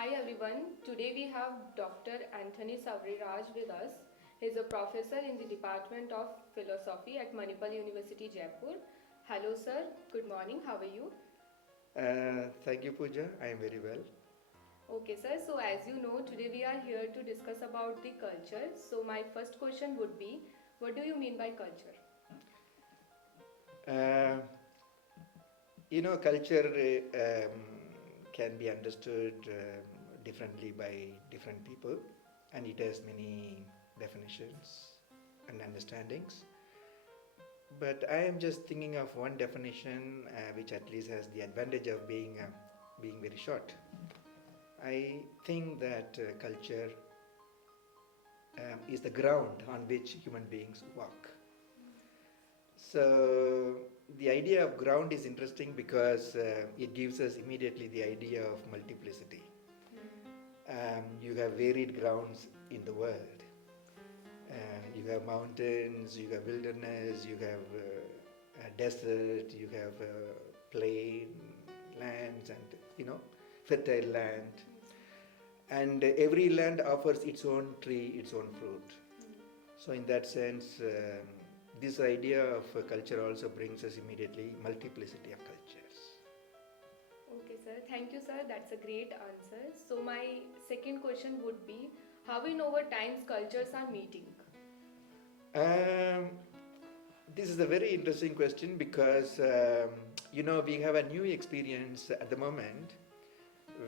Hi everyone. Today we have Dr. Anthony Savari Raj with us. He is a professor in the Department of Philosophy at Manipal University Jaipur. Hello sir. Good morning. How are you? Thank you, Puja. I am very well. Okay sir. So as you know, today we are here to discuss about the culture. So my first question would be, what do you mean by culture? Uh, Culture can be understood differently by different people, and it has many definitions and understandings. But I am just thinking of one definition which at least has the advantage of being very short. I think that culture is the ground on which human beings walk. So the idea of ground is interesting because it gives us immediately the idea of multiplicity. You have varied grounds in the world. You have mountains, you have wilderness, you have a desert, you have plain lands, and fertile land. And every land offers its own tree, its own fruit. So in that sense, this idea of culture also brings us immediately multiplicity of cultures. Okay sir. Thank you sir. That's a great answer. So my second question would be, how in over times cultures are meeting? Um, this is a very interesting question because we have a new experience at the moment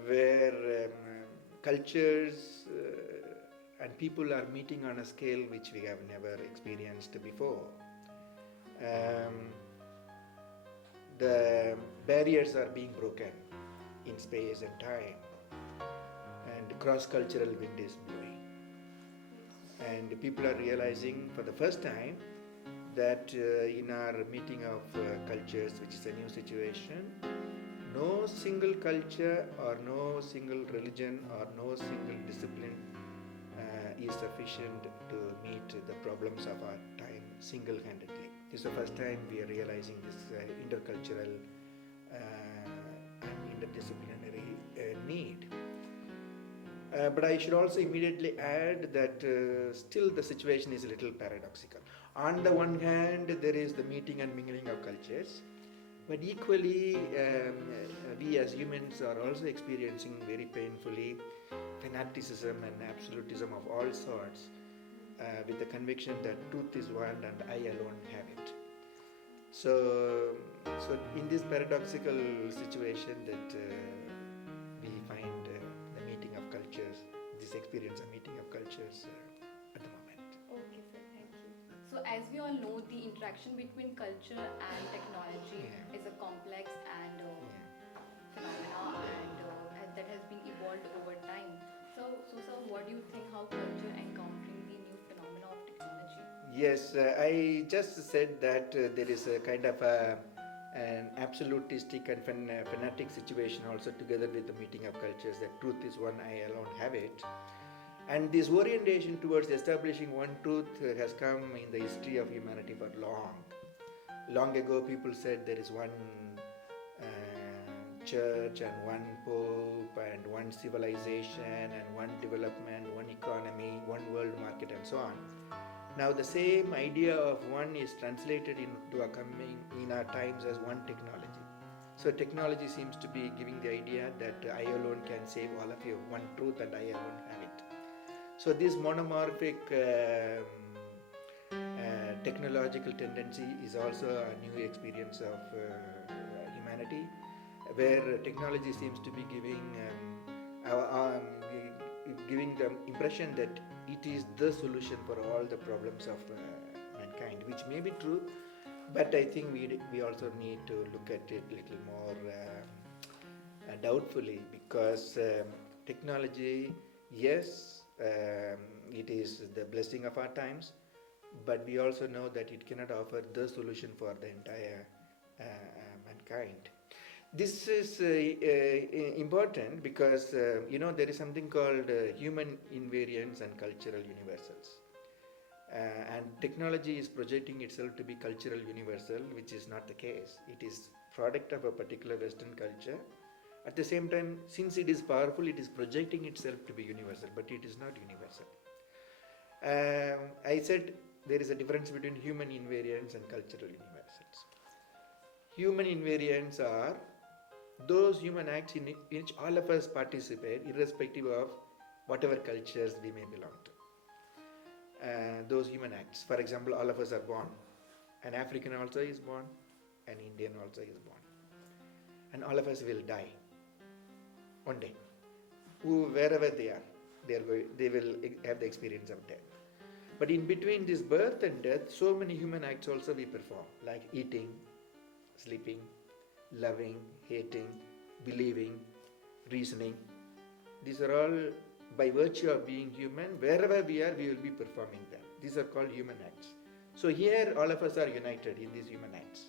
where cultures and people are meeting on a scale which we have never experienced before. Um, the barriers are being broken in space and time, and cross-cultural wind is blowing, and people are realizing for the first time that in our meeting of cultures, which is a new situation, no single culture or no single religion or no single discipline is sufficient to meet the problems of our time single-handedly. This is the first time we are realizing this intercultural and interdisciplinary need. But I should also immediately add that still the situation is a little paradoxical. On the one hand, there is the meeting and mingling of cultures, but equally, we as humans are also experiencing very painfully fanaticism and absolutism of all sorts, with the conviction that truth is one and I alone have it. So in this paradoxical situation that we find the meeting of cultures, this experience of meeting of cultures at the moment. Okay, sir, thank you. So, as we all know, the interaction between culture and technology Yeah. is a complex and Yeah. phenomena, and that has been evolved over time. So, sir, what do you think? How culture encountering the new phenomena of technology? Yes, I just said that there is a kind of an absolutistic and fanatic situation also together with the meeting of cultures, that truth is one, I alone have it. And this orientation towards establishing one truth has come in the history of humanity for long. Long ago, people said there is one church and one pope and one civilization and one development, one economy, one world market, and so on. Now the same idea of one is translated into a coming in our times as one technology. So technology seems to be giving the idea that I alone can save all of you, one truth and I alone have it. So this monomorphic technological tendency is also a new experience of humanity, where technology seems to be giving the impression that it is the solution for all the problems of mankind, which may be true, but I think we also need to look at it a little more doubtfully, because technology, yes, it is the blessing of our times, but we also know that it cannot offer the solution for the entire mankind. This is important because there is something called human invariance and cultural universals. And technology is projecting itself to be cultural universal, which is not the case. It is product of a particular Western culture, At the same time, since it is powerful, it is projecting itself to be universal, but it is not universal. I said there is a difference between human invariants and cultural universals. Human invariants are those human acts in which all of us participate, irrespective of whatever cultures we may belong to. Those human acts, for example, all of us are born. An African also is born, an Indian also is born. And all of us will die one day. Wherever they are, they will have the experience of death. But in between this birth and death, so many human acts also we perform, like eating, sleeping, loving, hating, believing, reasoning. These are all, by virtue of being human, wherever we are, we will be performing them. These are called human acts. So here all of us are united in these human acts.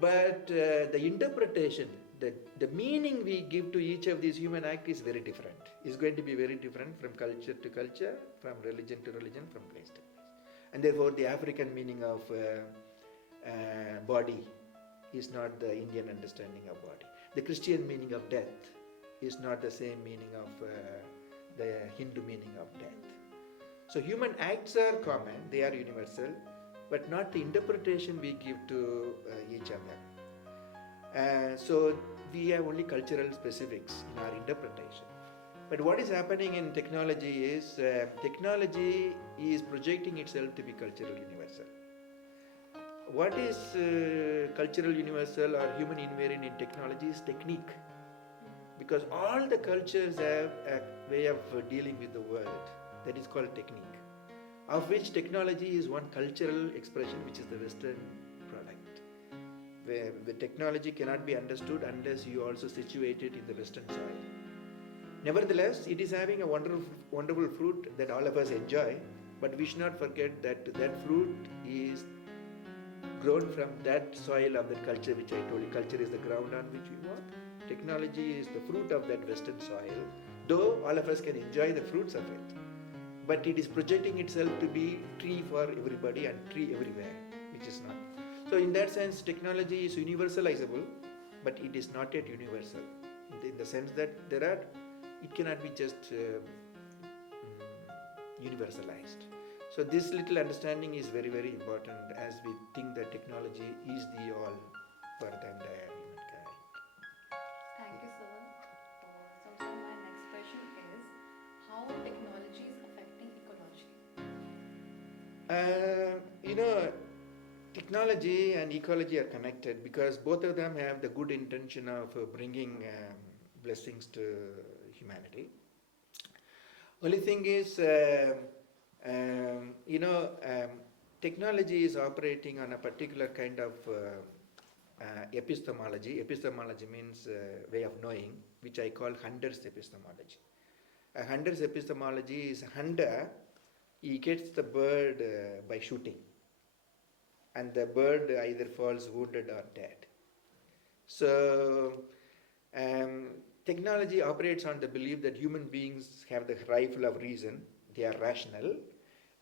But the interpretation, the meaning we give to each of these human acts is very different. It's going to be very different from culture to culture, from religion to religion, from place to place. And therefore the African meaning of body is not the Indian understanding of body. The Christian meaning of death is not the same meaning of the Hindu meaning of death. So human acts are common, they are universal, but not the interpretation we give to each other. So we have only cultural specifics in our interpretation. But what is happening in technology is technology is projecting itself to be cultural universal. What is cultural universal or human invariant in technology is technique. Because all the cultures have a way of dealing with the world that is called technique, of which technology is one cultural expression, which is the Western product, where the technology cannot be understood unless you also situate it in the Western soil. Nevertheless, it is having a wonderful fruit that all of us enjoy, but we should not forget that that fruit is grown from that soil of that culture which I told you. Culture is the ground on which we walk. Technology is the fruit of that Western soil, though all of us can enjoy the fruits of it. But it is projecting itself to be tree for everybody and tree everywhere, which is not. So in that sense, technology is universalizable, but it is not yet universal. In the sense that it cannot be just universalized. So this little understanding is very, very important as we think that technology is the all for the entire humankind. Thank you, sir. So my next question is, how technology is affecting ecology? Technology and ecology are connected because both of them have the good intention of bringing blessings to humanity. Only thing is, technology is operating on a particular kind of epistemology. Epistemology means way of knowing, which I call hunter's epistemology. A hunter's epistemology is a hunter, he gets the bird by shooting, and the bird either falls wounded or dead. So technology operates on the belief that human beings have the rifle of reason, they are rational,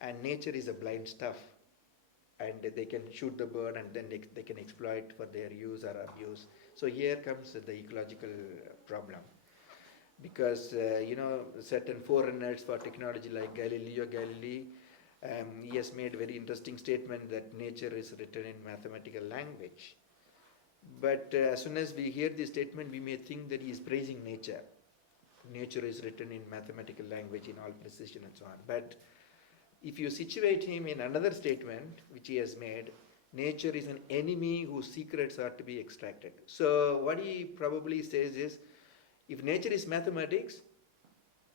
and nature is a blind stuff, and they can shoot the bird and then they can exploit for their use or abuse. So here comes the ecological problem, because certain forerunners for technology like Galileo Galilei, he has made a very interesting statement that nature is written in mathematical language. But as soon as we hear this statement, we may think that he is praising nature. Nature is written in mathematical language in all precision and so on. But if you situate him in another statement which he has made, nature is an enemy whose secrets are to be extracted. So what he probably says is, if nature is mathematics,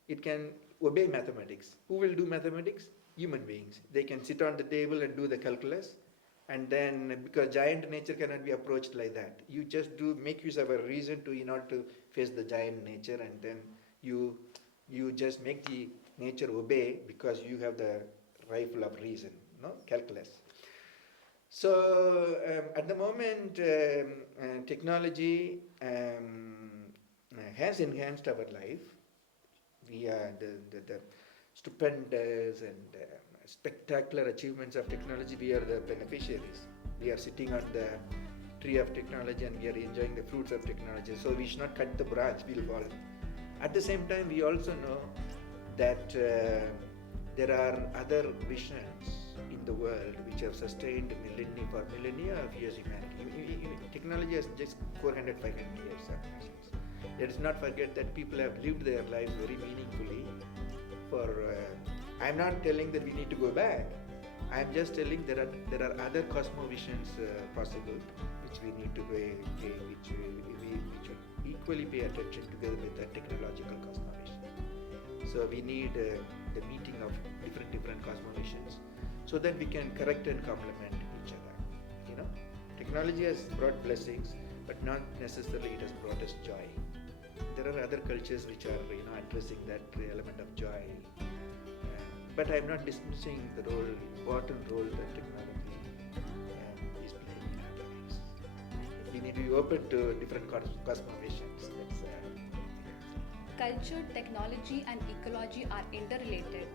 it can obey mathematics. Who will do mathematics? Human beings. They can sit on the table and do the calculus, and then, because giant nature cannot be approached like that, you just make use of a reason in order to face the giant nature, and then you just make the nature obey because you have the rifle of reason, calculus. So at the moment, technology has enhanced our life. We are the stupendous and spectacular achievements of technology. We are the beneficiaries. We are sitting on the tree of technology and we are enjoying the fruits of technology. So we should not cut the branch, we'll fall. At the same time, we also know that there are other visions in the world which have sustained for millennia of years humanity. Technology has just 400, 500 years. Let us not forget that people have lived their lives very meaningfully. I'm not telling that we need to go back. I'm just telling there are other cosmovisions possible, which we need to which should equally pay attention together with the technological cosmovision. So we need the meeting of different cosmovisions, so that we can correct and complement each other. Technology has brought blessings, but not necessarily it has brought us joy. There are other cultures which are addressing that element of joy. But I am not dismissing the important role that technology is playing in our lives. We need to be open to different cosmovisions. Culture, technology, and ecology are interrelated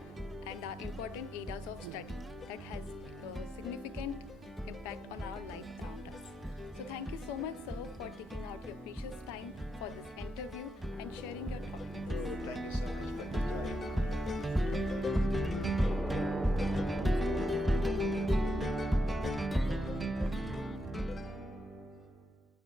and are important areas of study that has a significant impact on our life around us. So thank you so much, sir, for taking out your precious time for this interview and sharing your thoughts